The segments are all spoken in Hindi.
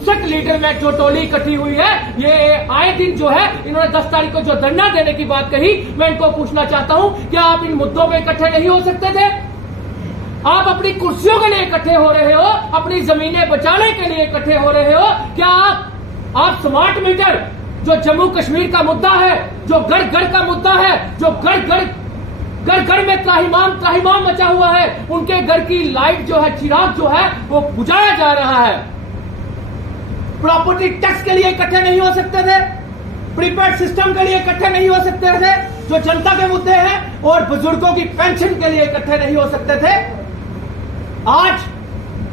59 लीडर में जो टोली इकट्ठी हुई है, ये आए दिन जो है इन्होंने 10 तारीख को जो धरना देने की बात कही, मैं इनको पूछना चाहता हूं, क्या आप इन मुद्दों पे इकट्ठे नहीं हो सकते थे? आप अपनी कुर्सियों के लिए इकट्ठे हो रहे हो, अपनी जमीनें बचाने के लिए इकट्ठे हो रहे हो। क्या आप स्मार्ट मीटर जो जम्मू कश्मीर का मुद्दा है, जो घर घर का मुद्दा है, जो घर घर में त्राहिमाम मचा हुआ है, उनके घर की लाइट जो है, चिराग जो है वो बुझाया जा रहा है। प्रॉपर्टी टैक्स के लिए इकट्ठे नहीं हो सकते थे? प्रीपेड सिस्टम के लिए इकट्ठे नहीं हो सकते थे जो जनता के मुद्दे हैं? और बुजुर्गों की पेंशन के लिए इकट्ठे नहीं हो सकते थे? आज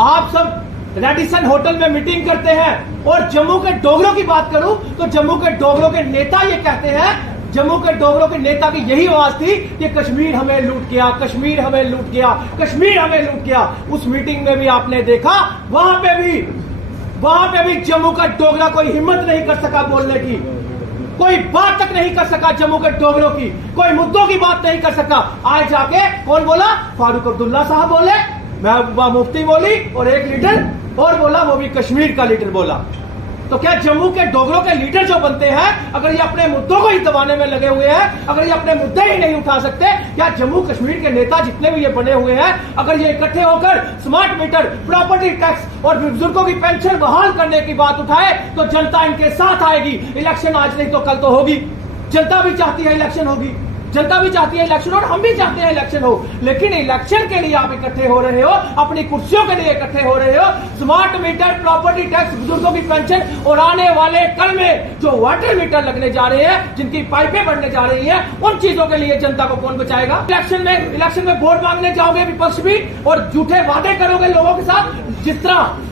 आप सब रेडिसन होटल में मीटिंग करते हैं और जम्मू के डोगरों की बात करूं तो जम्मू के डोगरों के नेता ये कहते हैं, जम्मू के डोगरों के नेता की यही आवाज थी कि कश्मीर हमें लूट गया, कश्मीर हमें लूट गया, कश्मीर हमें लूट गया। उस मीटिंग में भी आपने देखा, वहां पे भी जम्मू का डोगरा कोई हिम्मत नहीं कर सका बोलने की, कोई बात तक नहीं कर सका जम्मू के डोगरों की, कोई मुद्दों की बात नहीं कर सका। आज जाके कौन बोला? फारूक अब्दुल्ला साहब बोले, महबूबा मुफ्ती बोली और एक लीडर और बोला, वो भी कश्मीर का लीडर बोला। तो क्या जम्मू के डोगरों के लीडर जो बनते हैं, अगर ये अपने मुद्दों को ही दबाने में लगे हुए हैं, अगर ये अपने मुद्दे ही नहीं उठा सकते, क्या जम्मू कश्मीर के नेता जितने भी ये बने हुए हैं, अगर ये इकट्ठे होकर स्मार्ट मीटर, प्रॉपर्टी टैक्स और बुजुर्गों की पेंशन बहाल करने की बात उठाए तो जनता इनके साथ आएगी। इलेक्शन आज नहीं तो कल तो होगी। जनता भी चाहती है इलेक्शन होगी, जनता भी चाहती है इलेक्शन और हम भी चाहते हैं इलेक्शन हो, लेकिन इलेक्शन के लिए आप इकट्ठे हो रहे हो, अपनी कुर्सियों के लिए इकट्ठे हो रहे हो। स्मार्ट मीटर, प्रॉपर्टी टैक्स, बुजुर्गों की पेंशन और आने वाले कल में जो वाटर मीटर लगने जा रहे हैं, जिनकी पाइपें बढ़ने जा रही हैं, उन चीजों के लिए जनता को कौन बचाएगा? इलेक्शन में वोट मांगने जाओगे विपक्ष भी और झूठे वादे करोगे लोगों के साथ, जिस तरह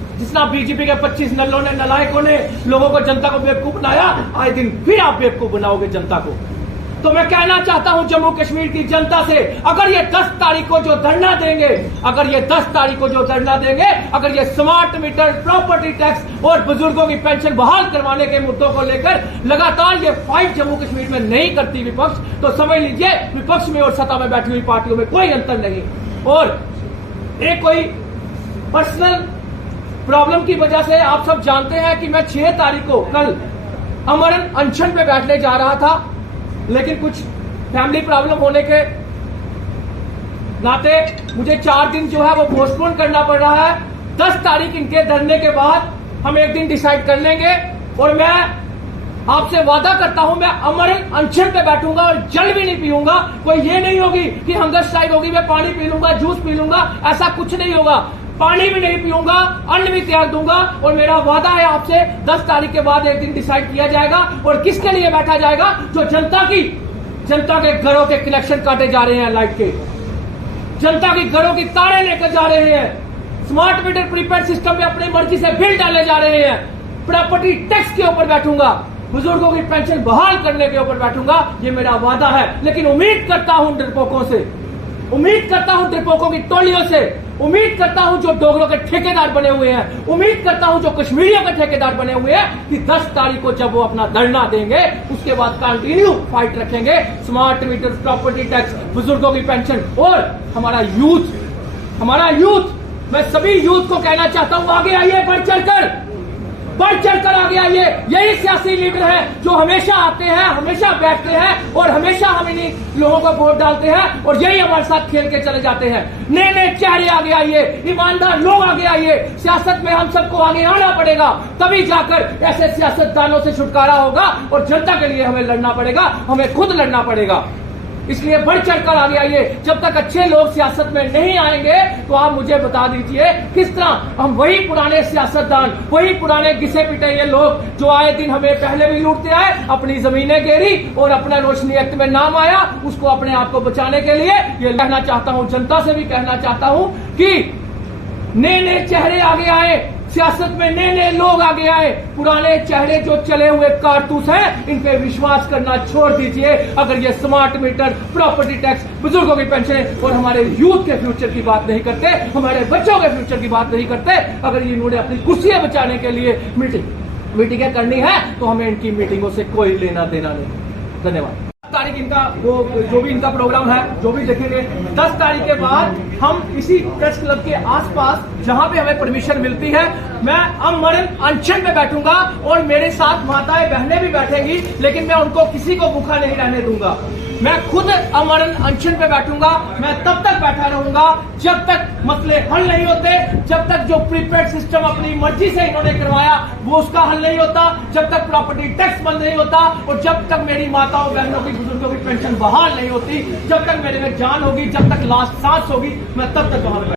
बीजेपी के 25 नल्लों ने, नलायकों ने लोगों को, जनता को बेवकूफ बनाया, आए दिन फिर आप बेवकूफ बनाओगे जनता को। तो मैं कहना चाहता हूं जम्मू कश्मीर की जनता से, अगर ये 10 तारीख को जो धरना देंगे, अगर ये स्मार्ट मीटर, प्रॉपर्टी टैक्स और बुजुर्गों की पेंशन बहाल करवाने के मुद्दों को लेकर लगातार ये फाइट जम्मू कश्मीर में नहीं करती विपक्ष, तो समझ लीजिए विपक्ष में और सत्ता में बैठी हुई पार्टियों में कोई अंतर नहीं। और एक कोई पर्सनल प्रॉब्लम की वजह से आप सब जानते हैं कि मैं 6 तारीख को कल अमरण अनशन पे बैठने जा रहा था, लेकिन कुछ फैमिली प्रॉब्लम होने के नाते मुझे 4 दिन जो है वो पोस्टपोन करना पड़ रहा है। 10 तारीख इनके धरने के बाद हम एक दिन डिसाइड कर लेंगे और मैं आपसे वादा करता हूं मैं अमरण अनशन पे बैठूंगा और जल भी नहीं पीऊंगा। कोई ये नहीं होगी कि हंगर स्ट्राइक होगी, मैं पानी पी लूंगा, जूस पी लूंगा, ऐसा कुछ नहीं होगा। पानी भी नहीं पीऊंगा, अन्न भी त्याग दूंगा और मेरा वादा है आपसे 10 तारीख के बाद एक दिन डिसाइड किया जाएगा। और किसके लिए बैठा जाएगा? जो जनता के घरों के कनेक्शन काटे जा रहे हैं, लाइट के, जनता के घरों की तारे लेकर जा रहे हैं, स्मार्ट मीटर, प्रीपेड सिस्टम में अपनी मर्जी से बिल डाले जा रहे हैं, प्रॉपर्टी टैक्स के ऊपर बैठूंगा, बुजुर्गों की पेंशन बहाल करने के ऊपर बैठूंगा, ये मेरा वादा है। लेकिन उम्मीद करता हूं डरपोकों से, उम्मीद करता हूं डरपोकों की टोलियों से, उम्मीद करता हूं जो डोगरों के ठेकेदार बने हुए हैं, उम्मीद करता हूं जो कश्मीरियों के ठेकेदार बने हुए हैं कि 10 तारीख को जब वो अपना धरना देंगे उसके बाद कंटिन्यू फाइट रखेंगे। स्मार्ट मीटर, प्रॉपर्टी टैक्स, बुजुर्गों की पेंशन और हमारा यूथ, मैं सभी यूथ को कहना चाहता हूं आगे आइए, बढ़ चढ़कर आगे आइए। यही सियासी लीडर है जो हमेशा आते हैं, हमेशा बैठते हैं और हमेशा हम इन्हीं लोगों को वोट डालते हैं और यही हमारे साथ खेल के चले जाते हैं। नए चेहरे आगे आइए, ईमानदार लोग आगे आइए। सियासत में हम सबको आगे आना पड़ेगा, तभी जाकर ऐसे सियासतदानों से छुटकारा होगा और जनता के लिए हमें लड़ना पड़ेगा, हमें खुद लड़ना पड़ेगा। इसलिए बढ़ चढ़कर आगे आइए। जब तक अच्छे लोग सियासत में नहीं आएंगे तो आप मुझे बता दीजिए किस तरह हम वही पुराने सियासतदान, वही पुराने घिसे पिटे ये लोग जो आए दिन हमें पहले भी लूटते आए, अपनी जमीनें घेरी और अपना रोशनी एक्ट में नाम आया, उसको अपने आप को बचाने के लिए ये कहना चाहता हूं, जनता से भी कहना चाहता हूं कि नए चेहरे आगे आए, सियासत में नए लोग आगे आए। पुराने चेहरे जो चले हुए कारतूस हैं, इन पे विश्वास करना छोड़ दीजिए। अगर ये स्मार्ट मीटर, प्रॉपर्टी टैक्स, बुजुर्गों की पेंशन और हमारे यूथ के फ्यूचर की बात नहीं करते, हमारे बच्चों के फ्यूचर की बात नहीं करते, अगर इन्होंने अपनी कुर्सियां बचाने के लिए मीटिंगें करनी है तो हमें इनकी मीटिंगों से कोई लेना देना नहीं। धन्यवाद। तारीख इनका वो जो भी इनका प्रोग्राम है जो भी देखेंगे, 10 तारीख के बाद हम इसी प्रेस क्लब के आसपास जहां पे हमें परमिशन मिलती है, मैं अमरण अनशन पे बैठूंगा और मेरे साथ माताएं बहनें भी बैठेंगी, लेकिन मैं उनको किसी को भूखा नहीं रहने दूंगा। मैं खुद अमरण अनशन पे बैठूंगा। मैं तब तक बैठा रहूंगा जब तक मसले हल नहीं होते, जब तक जो प्रीपेड सिस्टम अपनी मर्जी से इन्होंने करवाया वो उसका हल नहीं होता, जब तक प्रॉपर्टी टैक्स बंद नहीं होता और जब तक मेरी माताओं बहनों की बुजुर्गों की पेंशन बहाल नहीं होती, जब तक मेरे में जान होगी, जब तक लास्ट सांस होगी, मैं तब तक वहां